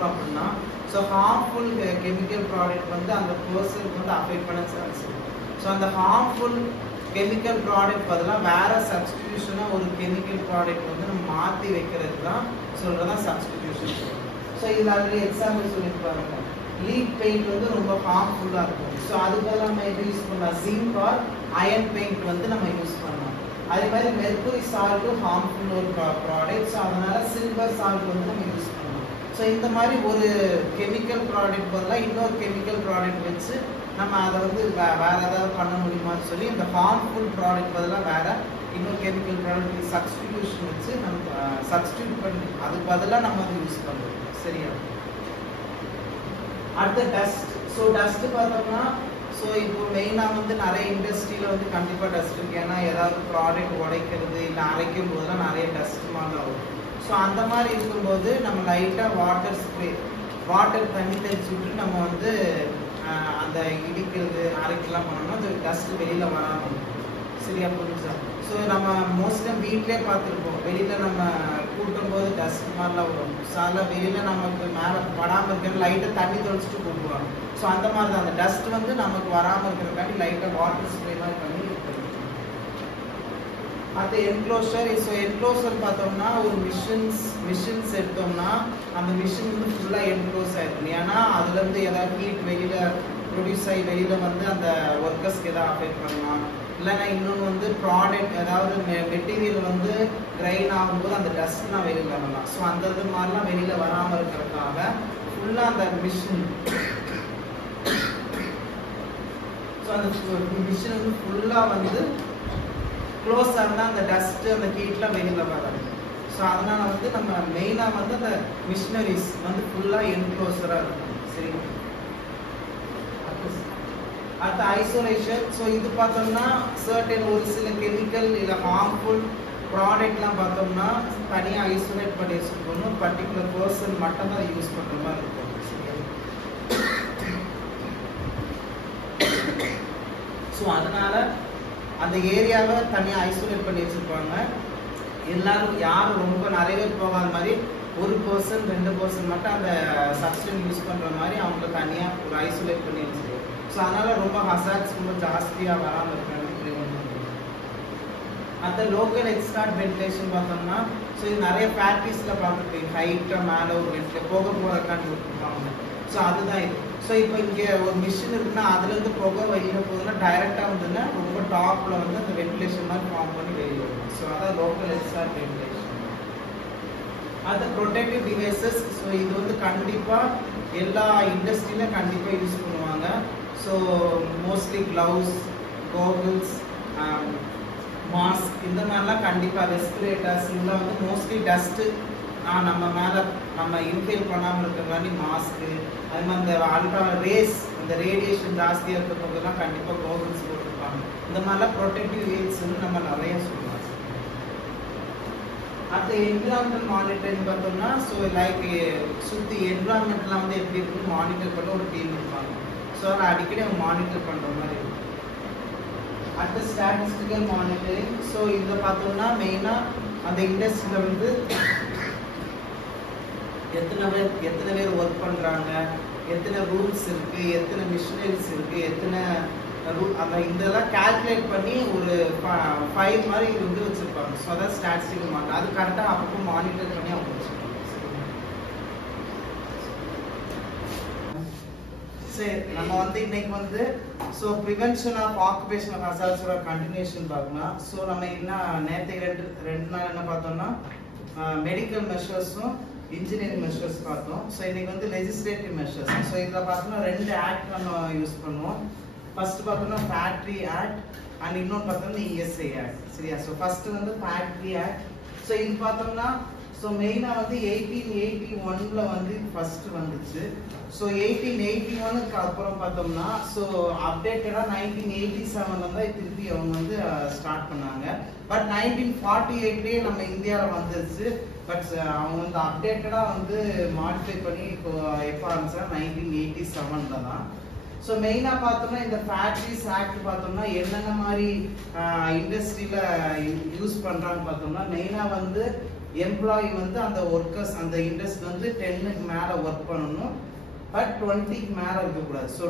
பண்றோம் அப்படின்னா so harmful chemical product வந்து அந்த பர்சனுக்கு வந்து அஃபெக்ட் பண்ண சான்ஸ் இருக்கு. ஸோ அந்த ஹார்ம்ஃபுல் கெமிக்கல் ப்ராடக்ட் பதிலாக வேற சப்ஸ்டிடியூஷனாக ஒரு கெமிக்கல் ப்ராடக்ட் வந்து நம்ம மாற்றி வைக்கிறது தான் சொல்றதா சப்ஸ்டிடியூஷன். ஸோ இதில் ஆல்ரெடி எக்ஸாம்பிள் சொல்லியிருப்பாங்க. லீட் பெயிண்ட் வந்து ரொம்ப ஹார்ம்ஃபுல்லாக இருக்கும். ஸோ அதுக்கு பதிலாக நம்ம எப்படி யூஸ் பண்ணலாம்? ஜிங்க் ஆர் அயன் பெயிண்ட் வந்து நம்ம யூஸ் பண்ணலாம். அதே மாதிரி மெர்குரி சால்ட்டும் ஹார்ம்ஃபுல் ஒரு ப்ராடக்ட். ஸோ அதனால சில்வர் சால்ட் வந்து நம்ம யூஸ் பண்ணலாம். ஸோ இந்த மாதிரி ஒரு கெமிக்கல் ப்ராடக்ட் பதிலாக இன்னொரு கெமிக்கல் ப்ராடக்ட் வச்சு நம்ம அதை வந்து வேற ஏதாவது பண்ண முடியுமான்னு சொல்லி இந்த ஹார்ம்ஃபுல் ப்ராடக்ட் பதிலாக வேற இன்னொரு கெமிக்கல் ப்ராடக்ட் சப்ஸ்டிடியூஷன் வச்சு நம்ம சப்ஸ்டிடியூட் பண்ணி அதுக்கு பதிலாக நம்ம வந்து யூஸ் பண்ணுறோம். சரியா? அடுத்த டஸ்ட். ஸோ டஸ்ட் பார்த்தோம்னா ஸோ இப்போ மெயினாக வந்து நிறைய இண்டஸ்ட்ரியில் வந்து கண்டிப்பாக டஸ்ட் இருக்கு. ஏன்னா ஏதாவது ப்ராடக்ட் உடைக்கிறது இல்லை அரைக்கும் போதெல்லாம் நிறைய டஸ்ட் மாதிரி வரும். ஸோ அந்த மாதிரி இருக்கும்போது நம்ம லைட்டாக வாட்டர் தண்ணி தெளிச்சு விட்டு நம்ம வந்து அந்த இடிக்கிறது அரைக்கலாம் பண்ணோம்னா அந்த டஸ்ட் வெளியில வராமல். சரியா? புரிஞ்சா? ஸோ நம்ம மோஸ்ட்லி வீட்லேயே பார்த்துருப்போம். வெளியில நம்ம கூட்டும் போது டஸ்ட் மாதிரிலாம் வரும். ஸோ அதில் வெளியில நமக்கு மேலே படாமல் இருக்கிற லைட்டாக தண்ணி தெளிச்சுட்டு கூட்டுவாங்க. ஸோ அந்த மாதிரி தான் அந்த டஸ்ட் வந்து நமக்கு வராமல் இருக்கிறக்காண்டி லைட்டாக வாட்டர் ஸ்ப்ரே மாதிரி பண்ணி அடுத்த என்க்ளோஷர். ஸோ என்க்ளோஷர் பார்த்தோம்னா ஒரு மிஷின்ஸ் எடுத்தோம்னா அந்த மிஷின் வந்து ஃபுல்லாக என்க்ளோஸ் ஆயிருக்கும். ஏன்னா அதுலேருந்து ஏதாவது ஹீட் வெளியில ப்ரொடியூஸ் ஆகி வெளியில வந்து அந்த ஒர்க்கர்ஸ்க்கு எதாவது அஃபெக்ட் பண்ணலாம். இல்லைன்னா இன்னொன்று வந்து ப்ராடக்ட் ஏதாவது மெட்டீரியல் வந்து ட்ரைன் ஆகும்போது அந்த டஸ்ட்லாம் வெளியில் வரலாம். ஸோ அந்த இது மாதிரிலாம் வெளியில் வராமல் இருக்கிறதுக்காக ஃபுல்லாக அந்த மிஷின் ஸோ அந்த மிஷின் வந்து ஃபுல்லாக வந்து க்ளோஸ் ஆனால் அந்த டஸ்ட் அந்த ஹீட்லாம் வெளியில் வராது. ஸோ அதனால வந்து நம்ம மெயினாக வந்து அந்த மிஷினரிஸ் வந்து ஃபுல்லாக என்க்ளோஸராக இருக்கும். சரி? அடுத்த ஐசோலேஷன். ஸோ இது பார்த்தோம்னா சர்டன் ஒரு சில கெமிக்கல் இல்லை ஹார்ம்ஃபுல் ப்ராடக்ட்லாம் பார்த்தோம்னா தனியாக ஐசோலேட் பண்ணி வச்சுருக்கணும். பர்டிகுலர் பர்சன் மட்டும் தான் யூஸ் பண்ணுற மாதிரி இருக்கும். ஸோ அதனால அந்த ஏரியாவை தனியாக ஐசோலேட் பண்ணி வச்சுருப்பாங்க. எல்லாரும் யாரும் ரொம்ப நிறைய பேர் போகாத மாதிரி ஒரு பர்சன் 2% மட்டும் அந்த சப்ஸ்டன்ஸ் யூஸ் பண்ணுற மாதிரி அவங்கள தனியாக ஒரு ஐசோலேட் பண்ணி வச்சுருக்கோம். ஸோ அதனால ரொம்ப ஹசார்ட்ஸ் ரொம்ப ஜாஸ்தியாக வராமல் இருக்கிறாங்க. அந்த லோக்கல் எக்ஸ்டார்ட் வென்டிலேஷன் பார்த்தோம்னா ஸோ இது நிறைய ஃபேக்ட்ரிஸில் பார்த்துருப்பீங்க. ஹைட்டாக மேலே ஒரு வென்டிலேட் போகிறக்காண்டி விட்டுருப்பாங்க. ஸோ அதுதான் இது. ஸோ இப்போ இங்கே ஒரு மிஷின் இருக்குன்னா அதுலேருந்து புகை வெளியில் போகுதுன்னா டைரெக்டாக வந்துன்னா ரொம்ப டாப்பில் வந்து அந்த வென்டிலேஷன் மாதிரி ஃபார்ம் பண்ணி வெளியில் வரும். ஸோ அதான் லோக்கல் எக்ஸ்டார்ட் வென்டிலேஷன். அது ப்ரொடெக்டிவ் டிவைசஸ். ஸோ இது வந்து கண்டிப்பாக எல்லா இண்டஸ்ட்ரியிலும் கண்டிப்பாக யூஸ் பண்ணுவாங்க. ஸோ மோஸ்ட்லி க்ளவுஸ், கோகுல்ஸ், மாஸ்க் இந்த மாதிரிலாம் கண்டிப்பாக ரெஸ்பிரேட்டர்ஸ் இதெல்லாம் வந்து மோஸ்ட்லி டஸ்ட்டு நம்ம மேலே நம்ம இன்ஹேல் பண்ணாமல் இருக்கிற மாஸ்க்கு அது மாதிரி அந்த அல்ட்ரா ரேஸ் இந்த ரேடியேஷன் ஜாஸ்தியாக இருக்கிறவங்கலாம் கண்டிப்பாக கோகுல்ஸ் போட்டிருப்பாங்க. இந்த மாதிரிலாம் ப்ரொடெக்டிவ் எய்ட்ஸ் வந்து நம்ம நிறைய சொல்லலாம். அடுத்த என்விரான்மெண்டல் மானிட்டரிங் பார்த்தோம்னா ஸோ லைக் சுற்றி என்விரான்மெண்ட்லாம் வந்து எப்படி இருக்குன்னு மானிட்டர் பண்ண ஒரு டீம் இருப்பாங்க. ஸோ அதை அடிக்கடி அவங்க மானிட்டர் பண்ணுற மாதிரி இருக்கும். அடுத்த ஸ்டாட்டிஸ்டிக்கல் மானிட்டரிங். ஸோ இதில் பார்த்தோம்னா மெயினாக அந்த இண்டஸ்ட்ரியில் வந்து எத்தனை பேர் ஒர்க் பண்ணுறாங்க, எத்தனை ரூல்ஸ் இருக்குது, எத்தனை மிஷினரிஸ் இருக்குது, எத்தனை அந்த இதெல்லாம் கால்குலேட் பண்ணி ஒரு ஃபைல் மாதிரி வந்து வச்சுருப்பாங்க. ஸோ அதான் ஸ்டாட்டிஸ்டிக்கல் மானிட்டர். அது கரெக்டாக அப்பப்போ மானிட்டர் பண்ணி அவங்க வச்சுருப்பாங்க. சரி, நம்ம வந்து இன்னைக்கு வந்து ஸோ ப்ரிவென்ஷன் ஆஃப் ஆக்குபேஷனல் ஹசார்ட்ஸோட கண்டினியூஷன் பார்க்கலாம். ஸோ நம்ம என்ன நேற்று ரெண்டு நாள் என்ன பார்த்தோம்னா மெடிக்கல் மெஷர்ஸும் இன்ஜினியரிங் மெஷர்ஸ் பார்த்தோம். ஸோ இன்னைக்கு வந்து லெஜிஸ்லேட்டிவ் மெஷர்ஸ். ஸோ இதில் பார்த்தோம்னா 2 ஆக்ட் நம்ம யூஸ் பண்ணுவோம். ஃபர்ஸ்ட் பார்த்தோம்னா ஃபேக்ட்ரி ஆக்ட் அண்ட் இன்னொன்று பார்த்தோம்னா இஎஸ்ஐ ஆக்ட். சரியா? ஸோ ஃபர்ஸ்ட் வந்து ஃபேக்ட்ரி ஆக்ட். ஸோ இது பார்த்தோம்னா ஸோ மெயினாக வந்து 1881 வந்து ஃபர்ஸ்ட் வந்துச்சு. ஸோ 1881க்கு அப்புறம் பார்த்தோம்னா ஸோ அப்டேட்டடாக 1987 தான் திருப்பி அவங்க வந்து ஸ்டார்ட் பண்ணாங்க. பட் 1948 நம்ம இந்தியாவில் வந்துருச்சு. பட் அவங்க வந்து அப்டேட்டடாக வந்து மாடிஃபை பண்ணி இப்போ எப்போ ஆரம்பிச்சா 1987 தான். ஸோ மெயினாக பார்த்தோம்னா இந்த ஃபேக்ட்ரிஸ் ஆக்ட் பார்த்தோம்னா என்னென்ன மாதிரி இண்டஸ்ட்ரியில் யூஸ் பண்ணுறான்னு பார்த்தோம்னா மெயினாக வந்து எம்ப்ளாயி வந்து அந்த ஒர்க்கர்ஸ் அந்த இண்டஸ்ட்ரி வந்து 10க்கு மேல ஒர்க் பண்ணணும், பட் 20க்கு மேல இருக்கக்கூடாது. ஸோ